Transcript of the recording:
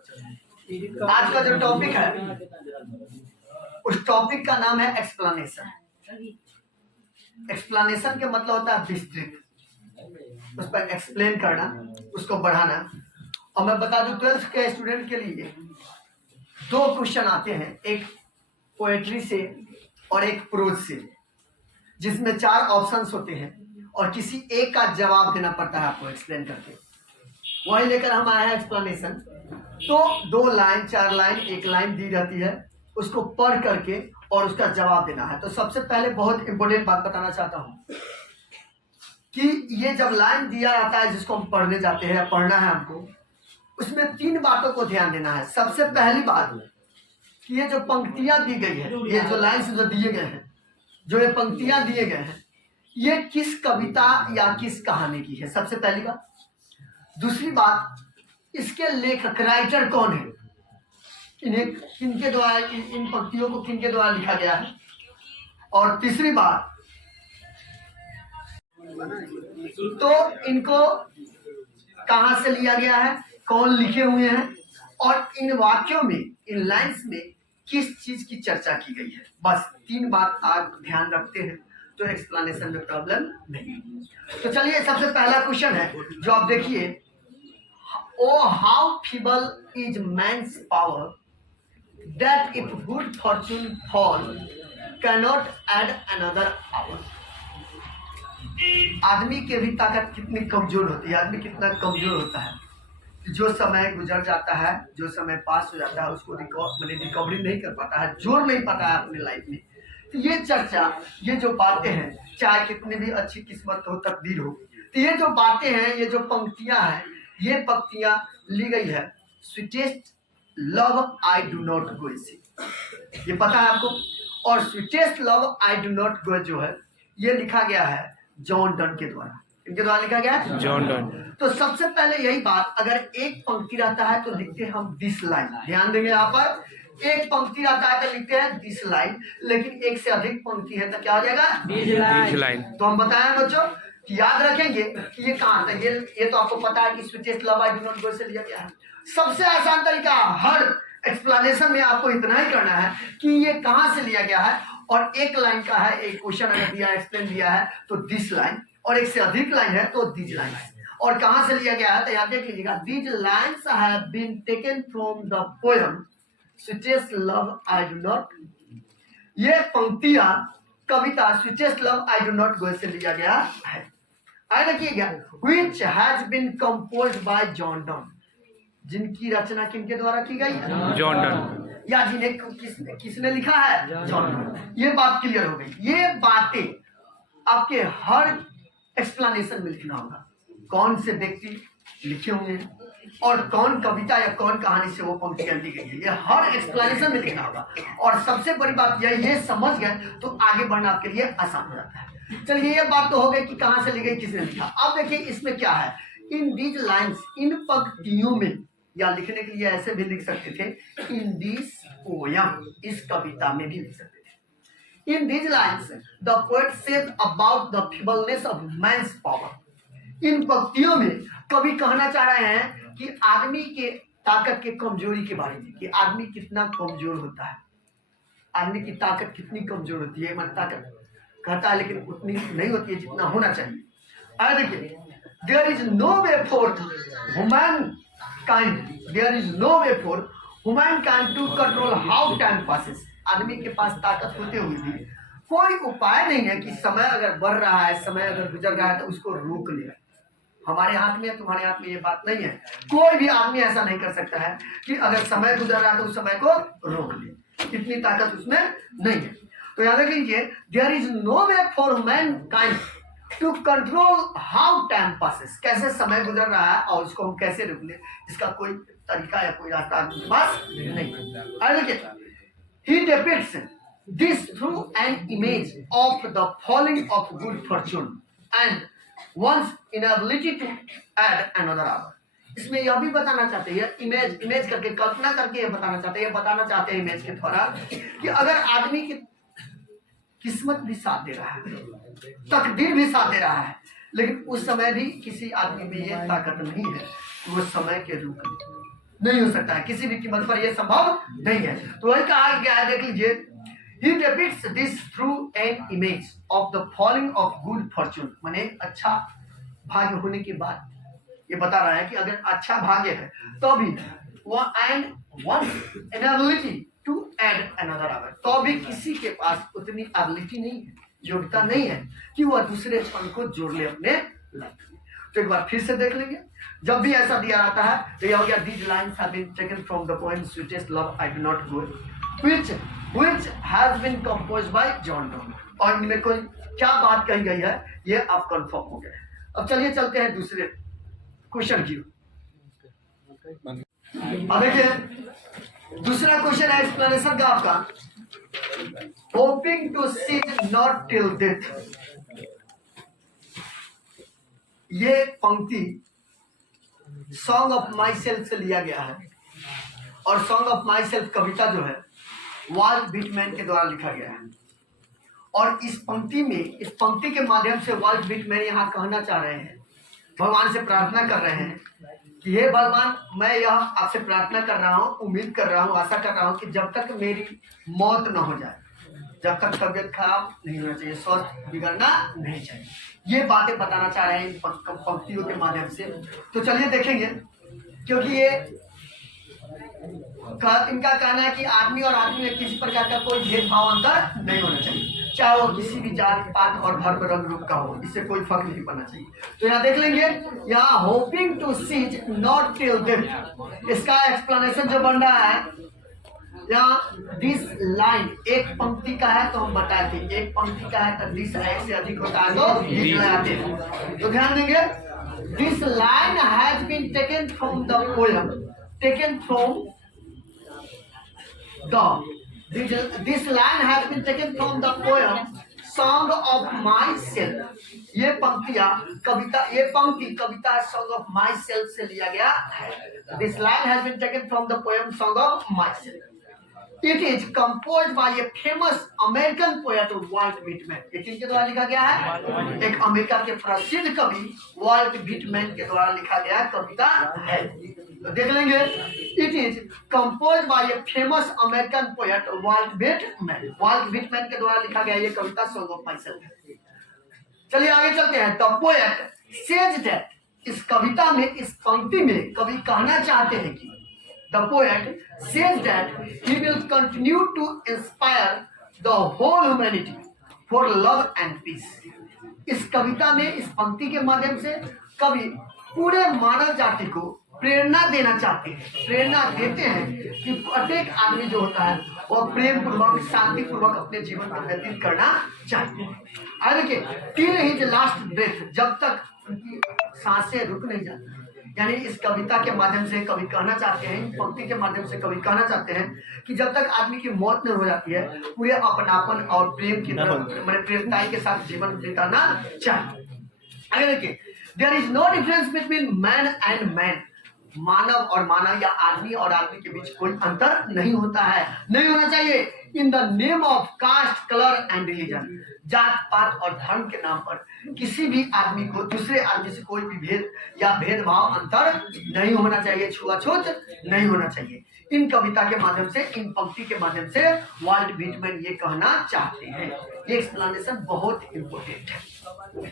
आज का जो टॉपिक है उस टॉपिक का नाम है एक्सप्लेनेशन। एक्सप्लेनेशन के मतलब होता है विस्तृत, उस पर एक्सप्लेन करना, उसको बढ़ाना। और मैं बता दूं 12th के स्टूडेंट के लिए 2 क्वेश्चन आते हैं, एक पोएट्री से और एक प्रोज से, जिसमें 4 ऑप्शंस होते हैं और किसी एक का जवाब देना पड़ता है आपको एक्सप्लेन करके। वही लेकर हम आए हैं एक्सप्लेनेशन। तो 2 लाइन 4 लाइन 1 लाइन दी रहती है, उसको पढ़ करके और उसका जवाब देना है। तो सबसे पहले बहुत इंपॉर्टेंट बात बताना चाहता हूं कि ये जब लाइन दिया जाता है जिसको हम पढ़ने जाते हैं, पढ़ना है हमको, उसमें 3 बातों को ध्यान देना है। सबसे पहली बात कि ये जो पंक्तियां दी गई है, ये जो लाइन्स जो दिए गए हैं, जो ये पंक्तियां दिए गए हैं, ये किस कविता या किस कहानी की है, सबसे पहली बात। दूसरी बात, इसके लेखक राइटर कौन है, इन्हें किनके द्वारा, इन पंक्तियों को किनके द्वारा लिखा गया है। और तीसरी बात, तो इनको कहां से लिया गया है, कौन लिखे हुए हैं, और इन वाक्यों में, इन लाइंस में किस चीज की चर्चा की गई है। बस 3 बात आप ध्यान रखते हैं तो एक्सप्लेनेशन में प्रॉब्लम नहीं। तो चलिए सबसे पहला क्वेश्चन है जो आप देखिए, O how feeble is man's power that if good fortune fall cannot add another hour. आदमी की भी ताकत कितनी कमजोर होती है, आदमी कितना कमजोर होता है, जो समय गुजर जाता है, जो समय पास हो जाता है, उसको रिकवरी नहीं कर पाता है, जोड़ नहीं पाता है अपनी लाइफ में। तो ये चर्चा, ये जो बातें हैं, चाहे कितनी भी अच्छी किस्मत हो, तकदीर हो, तो ये जो बातें हैं, ये जो पंक्तियां हैं, ये पंक्तियां ली गई है sweetest love I do not go से, ये पता है आपको। और sweetest love I do not गो जो है, ये लिखा गया है जॉन डन के द्वारा। इनके द्वारा लिखा गया है जॉन डन। तो सबसे पहले यही बात, अगर एक पंक्ति रहता है तो लिखते हैं हम दिस लाइन। ध्यान देंगे यहाँ पर, एक पंक्ति रहता है तो लिखते हैं दिस लाइन, लेकिन एक से अधिक पंक्ति है तो क्या हो जाएगा, दिस लाइन। तो हम बताएं बच्चों, याद रखेंगे कि ये कहाँ था। ये तो आपको पता है कि sweetest love I do not go से लिया गया है। सबसे आसान तरीका, हर एक्सप्लेनेशन में आपको इतना ही करना है कि ये कहाँ से लिया गया है, और एक लाइन का है, एक क्वेश्चन अगर दिया एक्सप्लेन दिया है तो दिस लाइन, और एक से अधिक लाइन है तो दिस लाइन। और कहां से लिया गया है तो यहाँ देख लीजिएगा, these lines have been taken from the poem sweetest love I do not. ये पंक्तियां कविता sweetest love I do not go से लिया गया है। आगे देखिएगा, which has been composed by John Donne, जिनकी रचना किनके द्वारा की गई, जॉन डन, या जिन्हें किसने लिखा है, जॉन डन। ये बात क्लियर हो गई। ये बातें आपके हर एक्सप्लेनेशन में लिखना होगा, कौन से व्यक्ति लिखे होंगे और कौन कविता या कौन कहानी से वो पंक्तियां दी गई है, ये हर एक्सप्लेनेशन में लिखना होगा। और सबसे बड़ी बात ये समझ गए तो आगे बढ़ना आपके लिए आसान हो जाता है। चलिए ये बात तो हो गई कि कहां से ली गई, किसने लिखा। अब देखिए इसमें क्या है, इन दीज लाइन्स, इन पंक्तियों में, या लिखने के लिए ऐसे भी लिख सकते थे, इन दिस पोयम, इस कविता में भी लिख सकते थे। In these lines, the poet says about the feebleness of man's power. इन पंक्तियों में कवि कहना चाह रहे हैं कि आदमी के ताकत के कमजोरी के बारे में, कि आदमी कितना कमजोर होता है, आदमी की ताकत कितनी कमजोर होती है। मन ताकत कहता है लेकिन उतनी नहीं होती है जितना होना चाहिए। आगे देखिए, there is no way for humankind, there is no way for humankind to control how time passes. आदमी के पास ताकत होते हुए भी कोई उपाय नहीं है कि समय अगर बढ़ रहा है, समय अगर गुजर रहा है तो उसको रोक ले। हमारे हाथ में, तुम्हारे हाथ में ये बात नहीं है। कोई भी आदमी ऐसा नहीं कर सकता है कि अगर समय गुजर रहा है तो उस समय को रोक ले, इतनी ताकत उसमें नहीं है। तो याद रखिए, there is no way for mankind to control how time passes, कैसे समय गुजर रहा है और उसको हम कैसे रोक ले, इसका कोई तरीका या कोई रास्ता आपके पास नहीं। He depicts this through an image of the falling of good fortune and one's inability to add another hour. इसमें यह भी बताना चाहते हैं, इमेज करके, कल्पना करके यह बताना चाहते हैं इमेज के द्वारा कि अगर आदमी की किस्मत भी साथ दे रहा है, तकदीर भी साथ दे रहा है, लेकिन उस समय भी किसी आदमी में ये ताकत नहीं है कि वो समय के रूप में नहीं हो सकता है, किसी भी कीमत पर यह संभव नहीं है। तो वही कहा गया है, देख लीजिए, he depicts this through an image of the falling of good fortune, माने अच्छा भाग्य होने के बाद ये बता रहा है कि अगर अच्छा भाग्य है तो भी वह and one inability to add another hour, तो भी किसी के पास उतनी एबिलिटी नहीं है, योग्यता नहीं है कि वह दूसरे क्षण को जोड़ ले अपने लाइफ में। तो एक बार फिर से देख लेंगे, जब भी ऐसा दिया जाता है तो यह हो गया, these lines have been taken from the poem Sweetest Love I Do Not Go, which has been composed by John Donne, और इनमें कोई क्या बात कही गई है ये आप कंफर्म हो गए। अब चलिए चलते हैं दूसरे क्वेश्चन की। अब देखिए दूसरा क्वेश्चन है एक्सप्लेनेशन का आपका, hoping to cease not till death. ये पंक्ति सॉन्ग ऑफ माई सेल्फ से लिया गया है, और सॉन्ग ऑफ माई सेल्फ कविता जो है वाल्ट व्हिटमैन के द्वारा लिखा गया है। और इस पंक्ति के माध्यम से वाल्ट व्हिटमैन यहाँ कहना चाह रहे हैं, भगवान से प्रार्थना कर रहे हैं कि हे भगवान, मैं यह आपसे प्रार्थना कर रहा हूँ, उम्मीद कर रहा हूँ, आशा कर रहा हूँ कि जब तक मेरी मौत न हो जाए, जब तक तबियत खराब नहीं होना चाहिए, स्वास्थ्य बिगड़ना नहीं चाहिए, ये बातें बताना चाह रहे हैं इन पंक्तियों के माध्यम से। तो चलिए देखेंगे, क्योंकि ये इनका कहना है कि आदमी और आदमी में किसी प्रकार का कोई भेदभाव अंतर नहीं होना चाहिए, चाहे वो किसी भी जात पात और धर्म रंग रूप का हो, इससे कोई फर्क नहीं पड़ना चाहिए। तो यहाँ देख लेंगे, यहाँ hoping to cease not till death, इसका एक्सप्लेनेशन जो बन रहा है यहाँ, दिस लाइन एक पंक्ति का है तो हम बताए थे, एक पंक्ति का है तो दिस से अधिक होता है तो दिस लगाते हैं। तो ध्यान देंगे, this line has been taken from the poem, taken from this line has been taken from the poem Song of Myself। ये पंक्ति कविता Song of Myself से लिया गया है। This line has been taken from the poem Song of Myself। It is composed by a famous American poet Walt Whitman। ये किसके द्वारा लिखा गया है? एक अमेरिका के प्रसिद्ध कवि वाल्ट व्हिटमैन के द्वारा लिखा गया कविता है। तो देख लेंगे, it is compose by a famous American poet Walt Whitman के द्वारा लिखा गया ये कविता सॉन्ग ऑफ माइसेल्फ। चलिए आगे चलते हैं। द पोएट सेज दैट, इस कविता में, इस पंक्ति में कवि कहना चाहते हैं कि the poet says that he will continue to inspire the whole humanity for love and peace. इस कविता में, इस पंक्ति के माध्यम से कवि पूरे मानव जाति को प्रेरणा देना चाहते हैं, प्रेरणा देते हैं कि प्रत्येक आदमी जो होता है वह प्रेम पूर्वक, शांति पूर्वक अपने जीवन को व्यतीत करना चाहते हैं। आगे देखिए, टिल हिज लास्ट ब्रेथ, जब तक उनकी सांसें रुक नहीं जाती। यानी इस कविता के माध्यम से कवि कहना चाहते हैं, पंक्ति के माध्यम से कवि कहना चाहते हैं कि जब तक आदमी की मौत नहीं हो जाती है, पूरे अपनापन और प्रेम की मैंने प्रेमताई के साथ जीवन बिताना चाहिए। आगे देखिए, there is no difference between man and man. मानव और मानव या आदमी और आदमी के बीच कोई अंतर नहीं होता है, नहीं होना चाहिए। In the name of caste, colour and religion, जात पात और धर्म के नाम पर किसी भी आदमी को दूसरे आदमी से कोई भी भेद या भेदभाव, अंतर नहीं होना चाहिए, छुआछूत नहीं होना चाहिए। इन कविता के माध्यम से, इन पंक्ति के माध्यम से वाल्ट व्हिटमैन ये कहना चाहते हैं। ये एक्सप्लेनेशन बहुत इंपॉर्टेंट है।